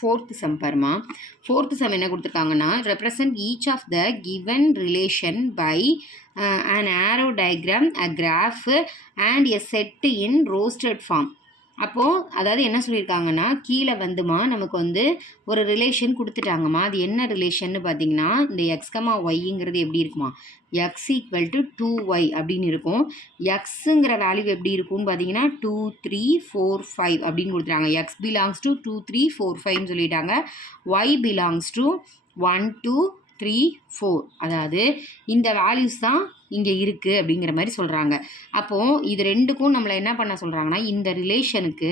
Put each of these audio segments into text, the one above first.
Fourth sum பாருமா. Fourth sum என்ன கொடுத்துருக்காங்கன்னா, represent each of the given relation by an arrow diagram, a graph and a set in roasted form. அப்போது அதாவது என்ன சொல்லியிருக்காங்கன்னா, கீழே வந்துமா நமக்கு வந்து ஒரு ரிலேஷன் கொடுத்துட்டாங்கம்மா. அது என்ன ரிலேஷன்னு பார்த்தீங்கன்னா, இந்த எக்ஸ்கமா ஒய்ங்கிறது எப்படி இருக்குமா, எக்ஸ் ஈக்குவல் டு 2y அப்படின்னு இருக்கும். எக்ஸுங்கிற வேல்யூ எப்படி இருக்கும்னு பார்த்தீங்கன்னா 2 3 4 5 அப்படின்னு கொடுத்துட்டாங்க. எக்ஸ் பிலாங்ஸ் டு 2 3 4 5ன்னு சொல்லிட்டாங்க. Y belongs to 1 2 3 4. அதாவது இந்த வேல்யூஸ் தான் இங்கே இருக்குது அப்படிங்கிற மாதிரி சொல்கிறாங்க. அப்போது இது ரெண்டுக்கும் நம்மளை என்ன பண்ண சொல்கிறாங்கன்னா, இந்த ரிலேஷனுக்கு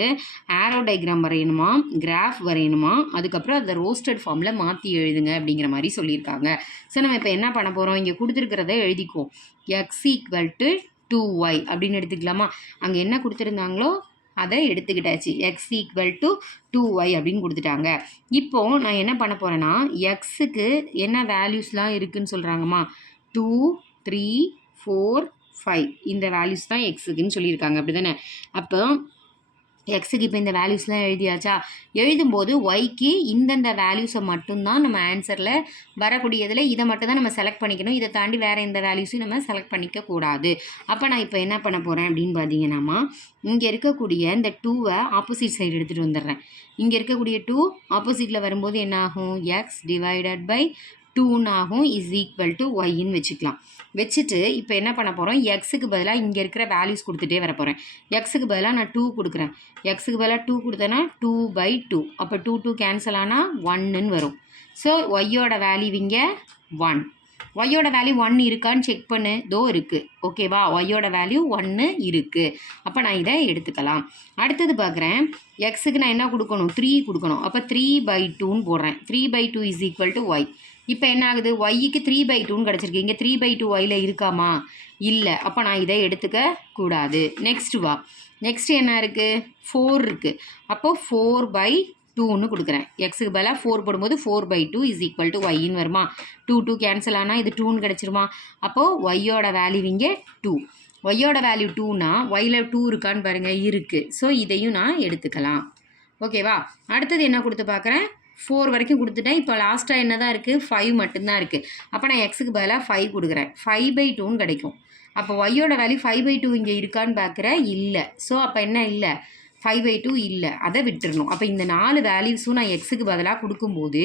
ஆரோ டயக்ராம் வரையணுமா, கிராஃப் வரையணுமா, அதுக்கப்புறம் அதை ரோஸ்டட் ஃபார்மில் மாற்றி எழுதுங்க அப்படிங்கிற மாதிரி சொல்லியிருக்காங்க. ஸோ நம்ம இப்போ என்ன பண்ண போகிறோம், இங்கே கொடுத்துருக்கிறத எழுதிக்குவோம். எக்ஸ் ஈக்குவல் டு 2y அப்படின்னு எடுத்துக்கலாமா. அங்கே என்ன கொடுத்துருந்தாங்களோ அதை எடுத்துக்கிட்டாச்சு. எக்ஸ் ஈக்குவல் டு 2y அப்படின்னு கொடுத்துட்டாங்க. இப்போது நான் என்ன பண்ண போகிறேன்னா, எக்ஸுக்கு என்ன வேல்யூஸ்லாம் இருக்குதுன்னு சொல்கிறாங்கம்மா, 2 3 4 5 இந்த வேல்யூஸ் தான் எக்ஸுக்குன்னு சொல்லியிருக்காங்க. அப்படி தானே. அப்போ எக்ஸுக்கு இப்போ இந்த வேல்யூஸ்லாம் எழுதியாச்சா. எழுதும்போது ஒய்க்கு இந்தந்த வேல்யூஸை மட்டும்தான் நம்ம ஆன்சரில் வரக்கூடியதில் இதை மட்டும் தான் நம்ம செலக்ட் பண்ணிக்கணும். இதை தாண்டி வேறு எந்த வேல்யூஸையும் நம்ம செலக்ட் பண்ணிக்கக்கூடாது. அப்போ நான் இப்போ என்ன பண்ண போகிறேன் அப்படின்னு பார்த்தீங்கன்னாமா, இங்கே இருக்கக்கூடிய இந்த 2வை ஆப்போசிட் சைடு எடுத்துகிட்டு வந்துடுறேன். இங்கே இருக்கக்கூடிய 2 ஆப்போசிட்டில் வரும்போது என்ன ஆகும், எக்ஸ் டிவைடட் பை 2 ஆகும், இஸ் ஈக்குவல் டு ஒய்ன்னு வச்சுக்கலாம். வச்சுட்டு இப்போ என்ன பண்ண போகிறோம், எக்ஸுக்கு பதிலாக இங்கே இருக்கிற வேல்யூஸ் கொடுத்துட்டே வர போகிறேன். எக்ஸுக்கு பதிலாக நான் 2 கொடுக்குறேன். எக்ஸுக்கு பதிலாக 2 கொடுத்தேன்னா 2/2. அப்போ 2 2 கேன்சல் ஆனால் 1ன்னு வரும். ஸோ ஒய்யோட வேல்யூ இங்கே 1. ஒய்யோட வேல்யூ 1 இருக்கான்னு செக் பண்ணு. தோ இருக்குது. ஓகேவா, ஒய்யோட வேல்யூ 1 இருக்குது. அப்போ நான் இதை எடுத்துக்கலாம். அடுத்தது பார்க்குறேன், எக்ஸுக்கு நான் என்ன கொடுக்கணும், 3 கொடுக்கணும். அப்போ 3/2ன்னு போடுறேன். 3/2 இஸ் ஈக்குவல் டு ஒய். இப்போ என்ன ஆகுது, ஒய்க்கு 3/2ன்னு கிடச்சிருக்கு. இங்கே 3/2 ஒயில் இருக்காமா, இல்லை. அப்போ நான் இதை எடுத்துக்க கூடாது. நெக்ஸ்ட்டு வா. நெக்ஸ்ட் என்ன இருக்குது, 4 இருக்குது. அப்போது 4/2ன்னு கொடுக்குறேன். எக்ஸுக்கு பதிலாக 4 போடும்போது 4/2 இஸ் ஈக்குவல் டு ஒய்ன்னு வருமா. 2 2 கேன்சல் ஆனால் இது 2ன்னு கிடச்சிருமா. அப்போது ஒய்யோட வேல்யூ இங்கே 2. ஒய்யோட வேல்யூ 2னா ஒயில் 2 இருக்கான்னு பாருங்கள், இருக்குது. ஸோ இதையும் நான் எடுத்துக்கலாம். ஓகேவா. அடுத்தது என்ன கொடுத்து பார்க்குறேன், 4 வரைக்கும் கொடுத்துட்டேன். இப்போ லாஸ்ட்டாக என்ன தான் இருக்குது, 5 மட்டும்தான் இருக்குது. அப்போ நான் எக்ஸுக்கு பதிலாக 5 கொடுக்குறேன். 5/2ன்னு கிடைக்கும். அப்போ ஒய்யோட வேல்யூ 5/2 இங்கே இருக்கான்னு பார்க்குறேன், இல்லை. ஸோ அப்போ என்ன இல்லை, 5/2 இல்லை, அதை விட்டுறணும். அப்போ இந்த 4 வேல்யூஸும் நான் எக்ஸுக்கு பதிலாக கொடுக்கும்போது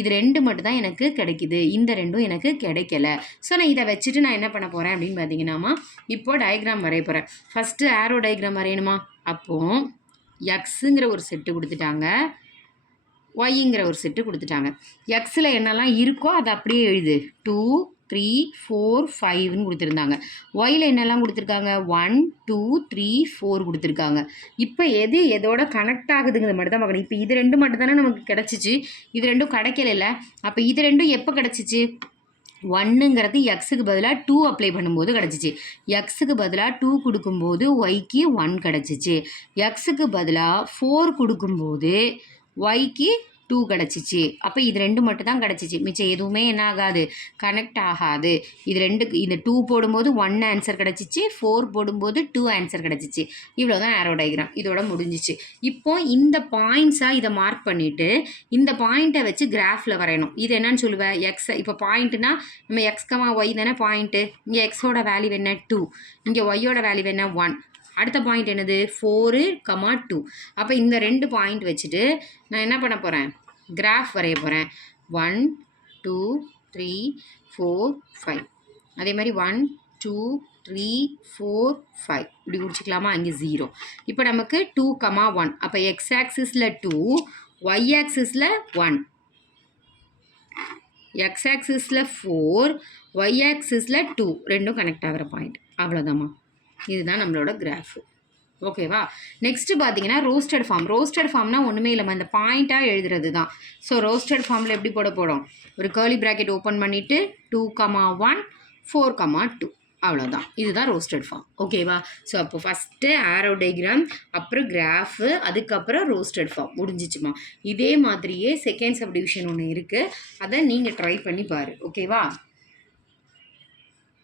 இது 2 மட்டும் தான் எனக்கு கிடைக்குது, இந்த 2ம் எனக்கு கிடைக்கல. ஸோ நான் இதை வச்சுட்டு நான் என்ன பண்ண போகிறேன் அப்படின்னு பார்த்தீங்கன்னாமா, இப்போது டயக்ராம் வரைய போகிறேன். ஃபஸ்ட்டு ஆரோ டயக்ராம் வரையணுமா. அப்போது எக்ஸுங்கிற ஒரு செட்டு கொடுத்துட்டாங்க, ஒய்ங்கிற ஒரு செட்டு கொடுத்துட்டாங்க. எக்ஸில் என்னெல்லாம் இருக்கோ அதை அப்படியே எழுது. 2 3 4 5ன்னு கொடுத்துருந்தாங்க. ஒயில் என்னெல்லாம் கொடுத்துருக்காங்க, 1 2 3 4 கொடுத்துருக்காங்க. இப்போ எது எதோட கனெக்ட் ஆகுதுங்கிறது மட்டும் தான் பார்க்கணும். இப்போ இது 2 மட்டும் தானே நமக்கு கிடச்சிச்சு, இது 2ம் கிடைக்கல. அப்போ இது 2ம் எப்போ கிடச்சிச்சு, 1ங்கிறது எக்ஸுக்கு பதிலாக 2 அப்ளை பண்ணும்போது கிடச்சிச்சு. எக்ஸுக்கு பதிலாக 2 கொடுக்கும்போது ஒய்க்கு 1 கிடச்சிச்சு. எக்ஸுக்கு பதிலாக 4 கொடுக்கும்போது ஒய்க்கு 2 கிடச்சிச்சு. அப்போ இது 2 மட்டும் தான் கிடச்சிச்சு. மிச்சம் எதுவுமே என்ன ஆகாது, கனெக்ட் ஆகாது. இது 2க்கு இந்த 2 போடும்போது 1 ஆன்சர் கிடச்சிச்சு, 4 போடும்போது 2 ஆன்சர் கிடச்சிச்சு. இவ்வளோ தான் ஆரோ டயக்ராம். இதோட முடிஞ்சிச்சு. இப்போ இந்த பாயிண்ட்ஸாக இதை மார்க் பண்ணிவிட்டு இந்த பாயிண்ட்டை வச்சு கிராஃபில் வரையணும். இது என்னன்னு சொல்லுவேன், எக்ஸ். இப்போ பாயிண்ட்டுனா நம்ம எக்ஸ்கமா ஒய் தானே பாயிண்ட்டு. இங்கே எக்ஸோட வேல்யூ என்ன 2, இங்கே ஒய்யோட வேல்யூ என்ன 1. அடுத்த பாயிண்ட் என்னது 4, 2. அப்போ இந்த 2 பாயிண்ட் வச்சுட்டு நான் என்ன பண்ண போகிறேன், கிராஃப் வரைய போகிறேன். 1 2 3 4 5. அதே மாதிரி 1 2 3 4 5 இப்படி முடிச்சுக்கலாமா. இங்கே 0. இப்போ நமக்கு 2, 1. அப்போ எக்ஸ் ஆக்சிஸில் 2, ஒய் ஆக்சிஸில் 1. எக்ஸ் ஆக்சிஸில் 4, ஒய் ஆக்சிஸில் 2 ரெண்டும் கனெக்ட் ஆகிற பாயிண்ட். அவ்வளோதாம்மா. இதுதான் நம்மளோட கிராஃபு. ஓகேவா. நெக்ஸ்ட்டு பார்த்தீங்கன்னா ரோஸ்டட் ஃபார்ம். ரோஸ்டட் ஃபார்ம்னா ஒன்றுமே இல்லைம்மா, இந்த பாயிண்ட்டாக எழுதுறது தான். ஸோ ரோஸ்டட் ஃபார்மில் எப்படி போடும், ஒரு கேர்லி ப்ராக்கெட் ஓப்பன் பண்ணிவிட்டு 2, 1 4, 2. அவ்வளோதான். இதுதான் ரோஸ்டட் ஃபார்ம். ஓகேவா. ஸோ அப்போ ஃபஸ்ட்டு ஆரோ டயக்ராம், அப்புறம் கிராஃபு, அதுக்கப்புறம் ரோஸ்டட் ஃபார்ம் முடிஞ்சிச்சுமா. இதே மாதிரியே செகண்ட் சப்டிவிஷன் ஒன்று இருக்குது, அதை நீங்கள் ட்ரை பண்ணி பாரு. ஓகேவா.